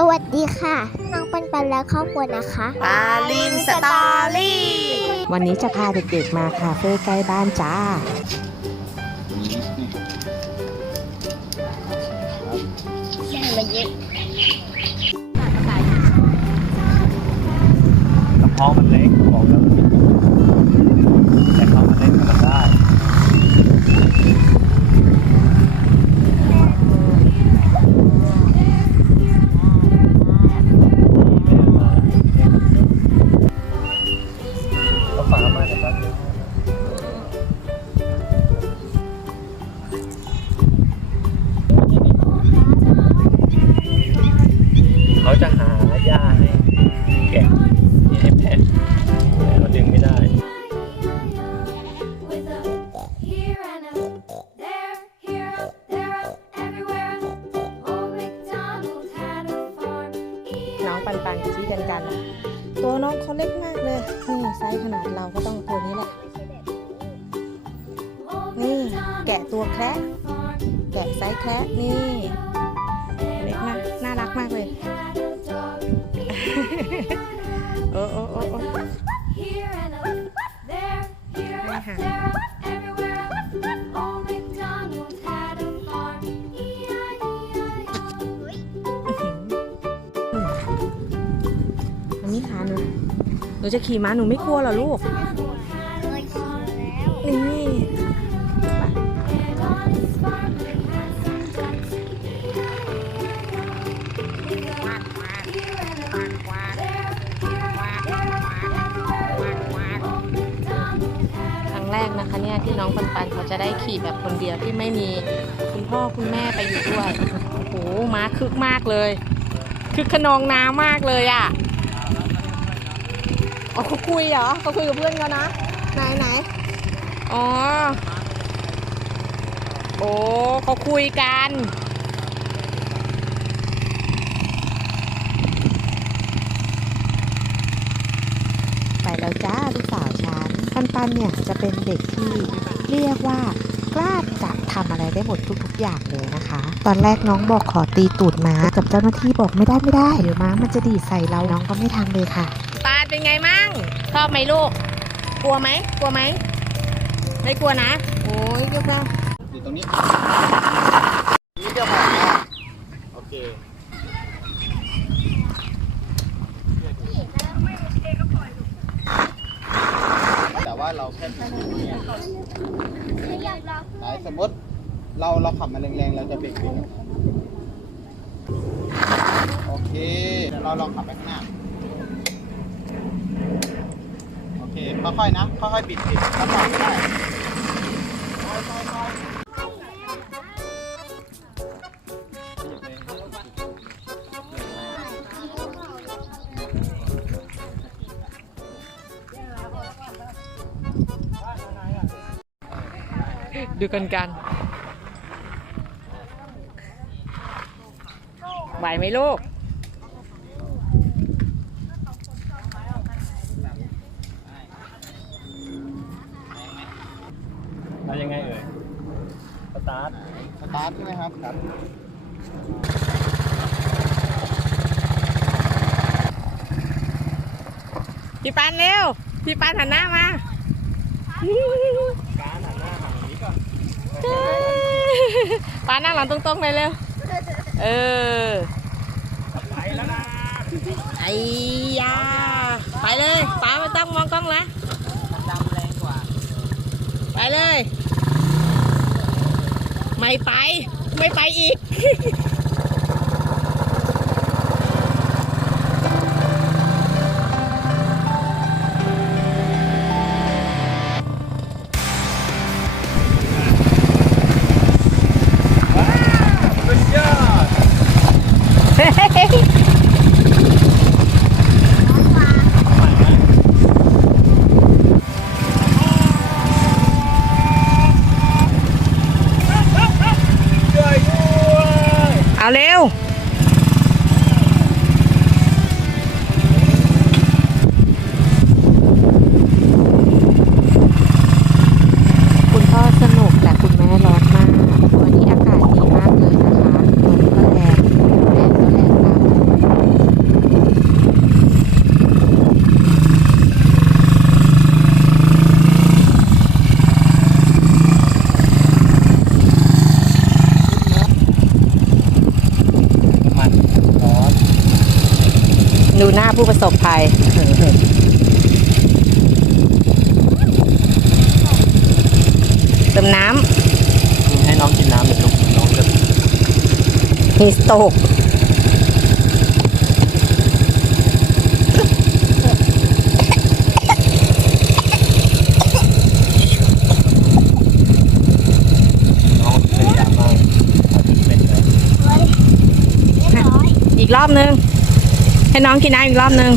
สวัสดีค่ะ น้องปันปันและครอบครัวนะคะปาลินสตอรี่วันนี้จะพาเด็กๆมาคาเฟ่ใกล้บ้านจ้ากระเพาะมันเล็กบอกแล้วมันไม่ถูกแก็ฝามาจ องปันปันกับพี่กันกันตัวน้องเขาเล็กมากเลยนี่ไซส์ขนาดเราก็ต้องตัวนี้แหละนี่แกะตัวแคระแกะไซส์แคระนี่เล็กมากน่ารักมากเลยโอ้โอ้โอ้โอ้ Here and a there, นูจะขี่ม้าหนูไม่กลัวเหรอลูก นี่ครั้งแรกนะคะเนี่ยที่น้องปันปันเขาจะได้ขี่แบบคนเดียวที่ไม่มีคุณพ่อคุณแม่ไปอยู่ด้วย โอ้โหม้าคึกมากเลย คึกขนองน้ำมากเลยอะ อ๋อเขาคุยเหรอเขาคุยกับเพื่อนเขานะ ไหนไหนอ๋อ โอ้เขาคุยกัน ไปแล้วจ้าลูกสาวฉันปันปันเนี่ยจะเป็นเด็กที่เรียกว่ากล้าจะทำอะไรได้หมดทุก ๆ อย่างเลยนะคะ ตอนแรกน้องบอกขอตีตูดม้ากับเจ้าหน้าที่บอกไม่ได้ไม่ได้เดี๋ยวม้ามันจะดีดใส่เราน้องก็ไม่ทำเลยค่ะ เป็นไงมั่งชอบไหมลูก กลัวไหมกลัวไหมไม่กลัวนะ โอ้ยยกแล้วอยู่ตรงนี้นี่จะบอกว่าโอเคแต่ว่าเราแค่ไหนสมมติเราเราขับมาแรงๆเราจะเบรกเบรกโอเคเดี๋ยวเราลองขับไปข้างหน้า โอ เคค่อยๆนะค่อยๆบิดบิดแล้วต่อไม่ได้ดูกันกันไหวไหมลูก เอายังไงเอ่ย สตาร์ทสตาร์ทใช่ไหมครับครับพี่ปานเร็ว พี่ปานหันหน้ามาการหันหน้าหันนี้ก่อนปานนั่งหลังตรงๆเลยเร็ว เออ ไปแล้วนะไอ้ยา ไปเลยป้าไม่ต้องมองกล้องแล้ว มันดำแรงกว่า ไปเลย ไม่ไป ไม่ไปอีก เอาเร็ว หน้าผู้ประสบภัยเติมน้ให้น้องกินน้ำหน่อยลูกน้องจะำมีสโตกน้องเป็นยามากเป็นเลยอีกรอบนึง ให้น้องกินน้ำอีกรอบนึง